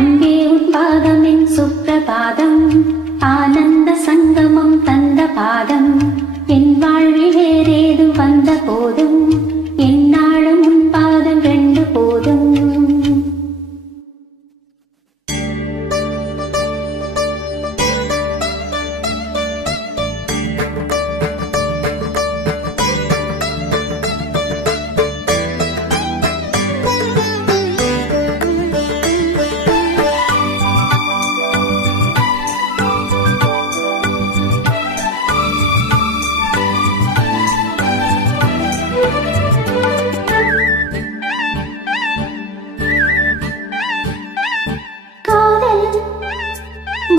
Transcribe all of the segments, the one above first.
அன்பே உன் பாதமென் சுப்பிரபாதம், ஆனந்த சங்கமம் தந்த பாதம். என் வாழ்வில் வேறேது வந்த போதும், என்னாலும் உன் பாதம் ரெண்டு போதும்.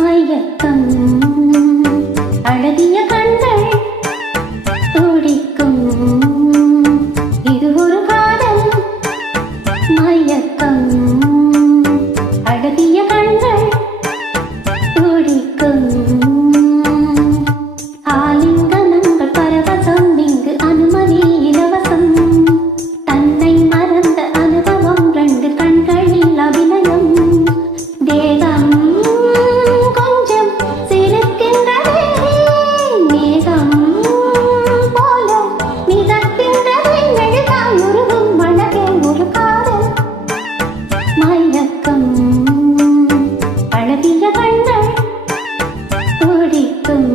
மயக்கம் அழகிய கண்கள் துடிக்கும், இது ஒரு காதல் மயக்கம். அழகிய கண்கள் துடிக்கும், ஆலிங்கனங்கள் பரவசம், இங்கு அனுமதி இலவசம். தன்னை மறந்த அனுபவம், ரெண்டு கண்களில் அபிநயம். தேகம் அழகிய கண்கள் துடிக்கும்.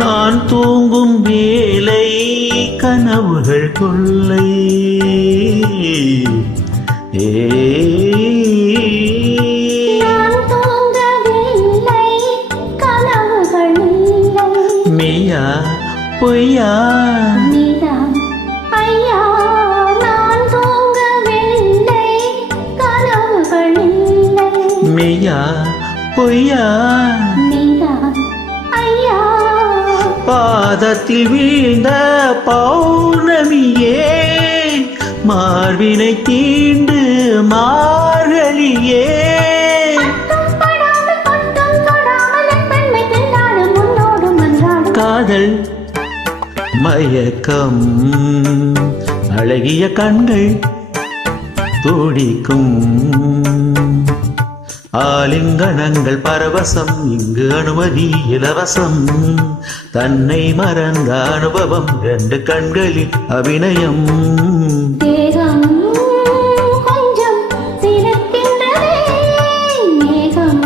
நான் தூங்கும் வேளை கனவுகள் கொள்ளை, நான் தூங்கவில்லை, கனவுகள் இல்லை. மெய்யா பொய்யா நீதான் ஐயா, நான் தூங்கவில்லை, கனவுகள் இல்லை. மெய்யா பொய்யா நீதான் ஐயா. பாதத்தில் வீழ்ந்த பௌர்ணமியே, மார்பினை தீண்டு மார்கழியே. காதல் மயக்கம் அழகிய கண்கள் துடிக்கும், ஆலிங்கனங்கள் பரவசம், இங்கு அனுமதி இலவசம். தன்னை மறந்த அனுபவம், ரெண்டு கண்களில் அபிநயம். தேகம் கொஞ்சம் சிரிக்கின்றதே, மேகம்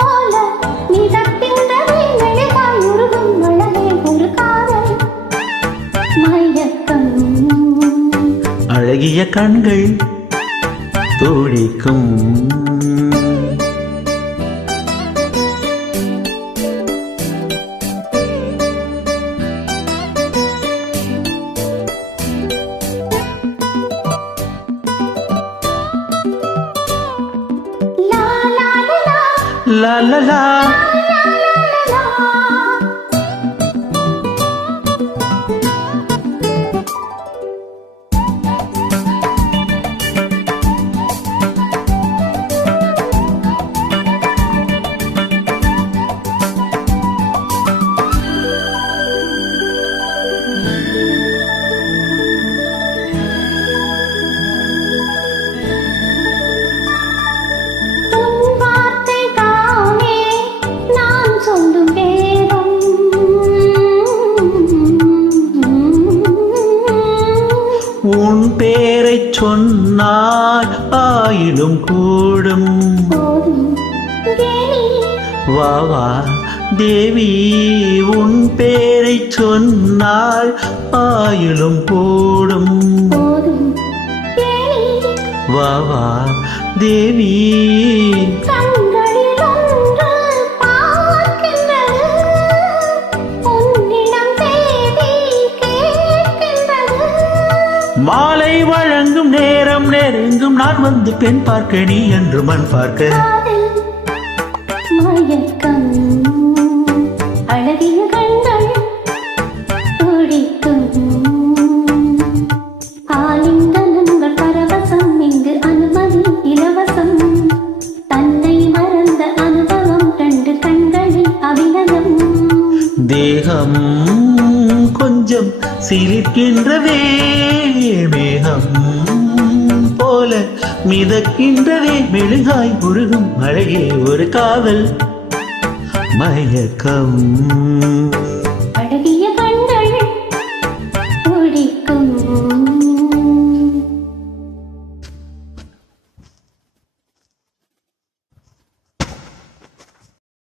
போல மிதக்கின்றதே. மெழுகாய் உருகும் அழகே ஒரு காதல் மயக்கம். அழகிய கண்கள் துடிக்கும். La la la. உன் பேரைச் சொன்னால் ஆயிலும் கூடும். வா வா தேவி, உன் பேரைச் சொன்னால் ஆயிலும் கூடும். வா வா தேவி கண்களில் ஒன்று பார்க்கின்றது உன்னிடம் தேடி கேட்கின்றது மாலை வழங்கும் நேரம் நெருங்கும் நான் வந்து பெண் பார்க்க நீ என்று மண் பார்க்க காதல் மயக்கம் அழகிய கண்கள் துடிக்கும் ஆலிங்கனங்கள் பரவசம் இங்கு அனுமதி இலவசம் தன்னை மறந்த அனுபவம் கண்டு கண்களில் அபிநயம் தேகம் கொஞ்சம் சிலிர்க்கின்றதே மேகம் போல மிதக்கின்றதே மெழுகாய் உருகும் அழகே ஒரு காவல் மயக்கம் அழகிய